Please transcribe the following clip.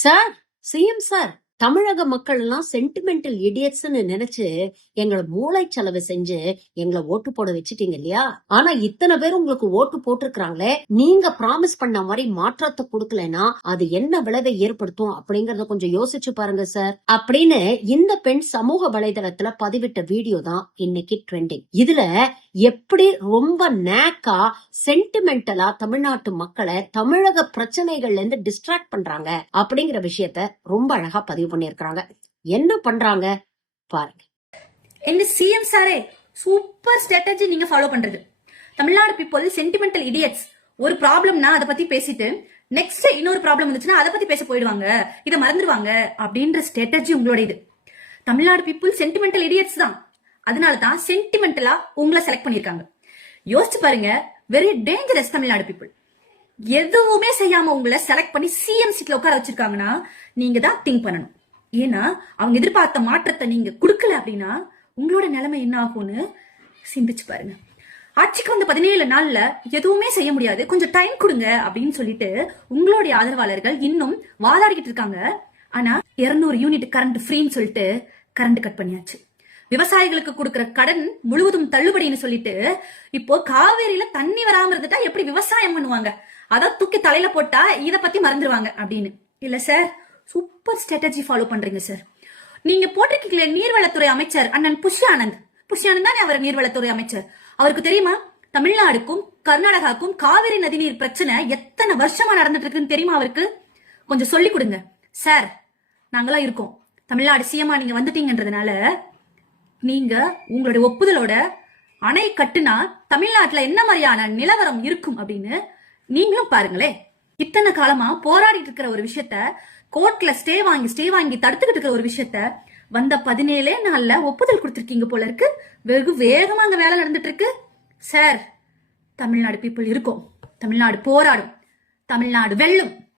Sir, CM sir, தமிழக மக்கள் எல்லாம் சென்டிமெண்டல் இடியட்ஸ்னு நினைச்சு எங்களை மூளை செலவு செஞ்சு எங்களை ஓட்டு போட வச்சுட்டீங்க இல்லையா? ஆனா இத்தனை பேர் உங்களுக்கு ஓட்டு போட்டிருக்காங்களே, நீங்க ப்ராமிஸ் பண்ண மாதிரி மாற்றத்தை கொடுக்கலனா அது என்ன விளைவை ஏற்படுத்தும் அப்படிங்கறத கொஞ்சம் யோசிச்சு பாருங்க சார் அப்படின்னு இந்த பெண் சமூக வலைதளத்துல பதிவிட்ட வீடியோ தான் இன்னைக்கு ட்ரெண்டிங். இதுல எப்படி ரொம்ப நேக்கா சென்டிமெண்டலா தமிழ்நாட்டு மக்களை தமிழக பிரச்சனைகள்ல இருந்து டிஸ்ட்ராக்ட் பண்றாங்க அப்படிங்கிற விஷயத்த ரொம்ப அழகா பதிவு பண்ணிருக்காங்க. என்ன பண்றாங்க பாருங்க. எங்க சிஎம் சாரே சூப்பர் ஸ்ட்ராட்டஜி நீங்க ஃபாலோ பண்றது. Tamil Nadu people sentimental idiots. ஒரு ப்ராப்ளம்னா அதை பத்தி பேசிட்டு நெக்ஸ்ட் இன்னொரு ப்ராப்ளம் வந்துச்சுன்னா அதை பத்தி பேச போயிடுவாங்க, இதை மறந்துடுவாங்க அப்படின்ற ஸ்ட்ராட்டஜி உங்களோட இது. தமிழ்நாடு பீப்புள் சென்டிமெண்டல் இடியட்ஸ் தான். அதனால தான் சென்டிமெண்டலா உங்களை செலக்ட் பண்ணிருக்காங்க. யோசிச்சு பாருங்க, வெரி டேஞ்சரஸ் தமிழ்நாடு பீப்புள். எதுவுமே செய்யாம உங்களை செலக்ட் பண்ணி சிஎம் சீட்ல உட்கார வச்சிருக்காங்கன்னா நீங்க தான் திங்க் பண்ணணும். ஏன்னா அவங்க எதிர்பார்த்த மாற்றத்தை நீங்க கொடுக்கல அப்படின்னா உங்களோட நிலைமை என்ன ஆகும்னு சிந்திச்சு பாருங்க. ஆட்சிக்கு வந்து 17 நாள்ல எதுவுமே செய்ய முடியாது, கொஞ்சம் டைம் கொடுங்க அப்படின்னு சொல்லிட்டு உங்களுடைய ஆதரவாளர்கள் இன்னும் வாதாடிக்கிட்டு இருக்காங்க. ஆனா 200 யூனிட் கரண்ட் ஃப்ரீன்னு சொல்லிட்டு கரண்ட் கட் பண்ணியாச்சு. விவசாயிகளுக்கு கொடுக்கிற கடன் முழுவதும் தள்ளுபடின்னு சொல்லிட்டு இப்போ காவேரியில தண்ணி வராம இருந்துட்டா எப்படி விவசாயம் பண்ணுவாங்க, அதான் தூக்கி தலையில போட்டா இத பத்தி மறந்துடுவாங்க அப்படின்னு. இல்ல சார், சூப்பர் ஸ்ட்ராட்டஜி ஃபாலோ பண்றீங்க சார். நீங்க போட்டிருக்கீங்களே நீர்வளத்துறை அமைச்சர் அண்ணன் புஷ்ய ஆனந்த் தானே அவர் நீர்வளத்துறை அமைச்சர். அவருக்கு தெரியுமா தமிழ்நாடுக்கும் கர்நாடகாவுக்கும் காவிரி நதிநீர் பிரச்சனை எத்தனை வருஷமா நடந்துட்டு இருக்குன்னு தெரியுமா அவருக்கு? கொஞ்சம் சொல்லி கொடுங்க சார். நாங்களாம் இருக்கோம். தமிழ்நாடு சிஎம்மா நீங்க வந்துட்டீங்கன்றதுனால நீங்க உங்களுடைய ஒப்புதலோட அணை கட்டுனா தமிழ்நாட்டுல என்ன மாதிரியான நிலவரம் இருக்கும் அப்படின்னு நீங்களும் பாருங்களே. இத்தனை காலமா போராடிட்டு இருக்கிற ஒரு விஷயத்த கோர்ட்ல ஸ்டே வாங்கி தடுத்துக்கிட்டு இருக்கிற ஒரு விஷயத்த வந்த 17 நாள்ல ஒப்புதல் கொடுத்திருக்கீங்க போல இருக்கு. வெகு வேகமா அங்க வேலை நடந்துட்டு இருக்கு சார். தமிழ்நாடு பீப்புள் இருக்கும், தமிழ்நாடு போராடும், தமிழ்நாடு வெல்லும்.